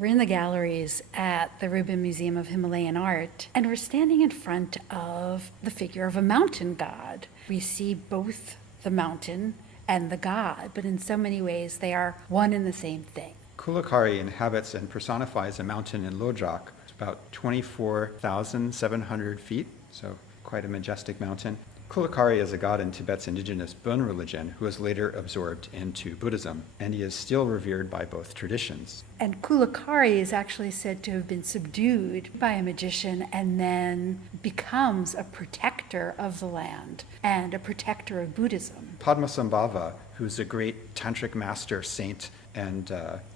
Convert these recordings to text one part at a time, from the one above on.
We're in the galleries at the Rubin Museum of Himalayan Art, and we're standing in front of the figure of a mountain god. We see both the mountain and the god, but in so many ways they are one and the same thing. Kula Khari inhabits and personifies a mountain in Lhodrak. It's about 24,700 feet, so quite a majestic mountain. Kula Khari is a god in Tibet's indigenous Bön religion who was later absorbed into Buddhism, and he is still revered by both traditions. And Kula Khari is actually said to have been subdued by a magician and then becomes a protector of the land and a protector of Buddhism. Padmasambhava, who's a great tantric master, saint, and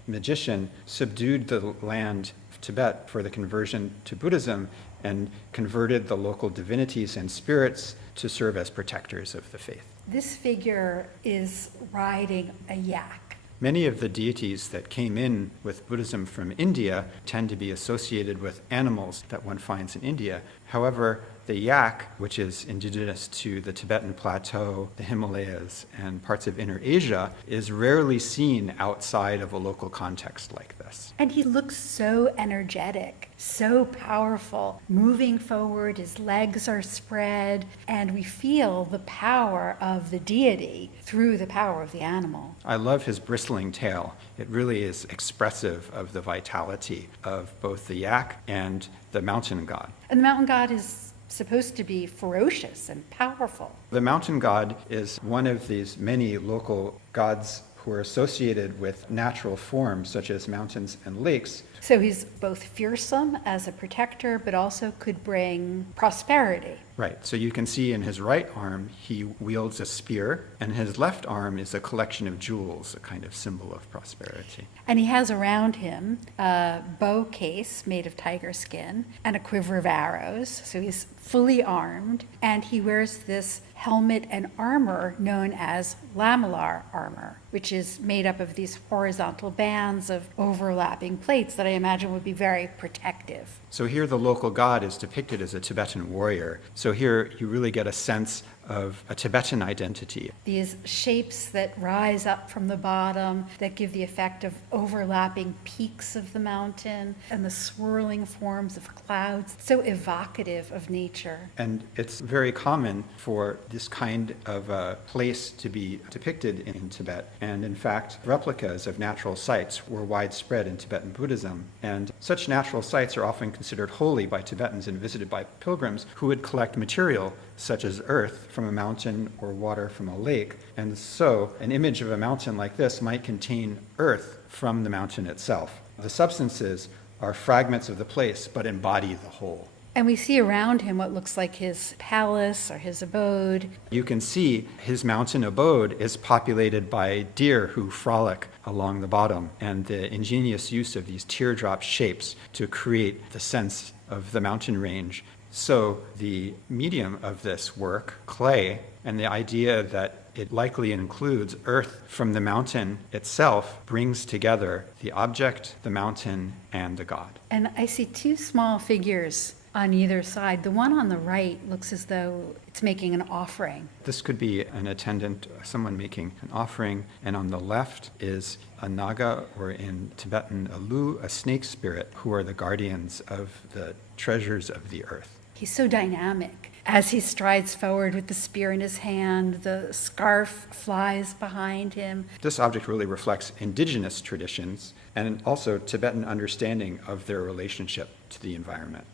magician, subdued the land of Tibet for the conversion to Buddhism and converted the local divinities and spirits to serve as protectors of the faith. This figure is riding a yak. Many of the deities that came in with Buddhism from India tend to be associated with animals that one finds in India. However, the yak, which is indigenous to the Tibetan plateau, the Himalayas, and parts of Inner Asia, is rarely seen outside of a local context like this. And he looks so energetic, so powerful, moving forward, his legs are spread, and we feel the power of the deity through the power of the animal. I love his bristling tail. It really is expressive of the vitality of both the yak and the mountain god. And the mountain god is supposed to be ferocious and powerful. The mountain god is one of these many local gods who are associated with natural forms such as mountains and lakes. So he's both fearsome as a protector, but also could bring prosperity. Right, so you can see in his right arm he wields a spear, and his left arm is a collection of jewels, a kind of symbol of prosperity. And he has around him a bow case made of tiger skin and a quiver of arrows, so he's fully armed, and he wears this helmet and armor known as lamellar armor, which is made up of these horizontal bands of overlapping plates that I imagine would be very protective. So here the local god is depicted as a Tibetan warrior. So here you really get a sense of a Tibetan identity. These shapes that rise up from the bottom that give the effect of overlapping peaks of the mountain and the swirling forms of clouds, so evocative of nature. And it's very common for this kind of a place to be depicted in Tibet. And in fact, replicas of natural sites were widespread in Tibetan Buddhism. And such natural sites are often considered holy by Tibetans and visited by pilgrims who would collect material such as earth from a mountain or water from a lake. And so an image of a mountain like this might contain earth from the mountain itself. The substances are fragments of the place but embody the whole. And we see around him what looks like his palace or his abode. You can see his mountain abode is populated by deer who frolic along the bottom, and the ingenious use of these teardrop shapes to create the sense of the mountain range. So the medium of this work, clay, and the idea that it likely includes earth from the mountain itself, brings together the object, the mountain, and the god. And I see two small figures on either side. The one on the right looks as though it's making an offering. This could be an attendant, someone making an offering, and on the left is a naga, or in Tibetan, a lu, a snake spirit, who are the guardians of the treasures of the earth. He's so dynamic. As he strides forward with the spear in his hand, the scarf flies behind him. This object really reflects indigenous traditions and also Tibetan understanding of their relationship to the environment.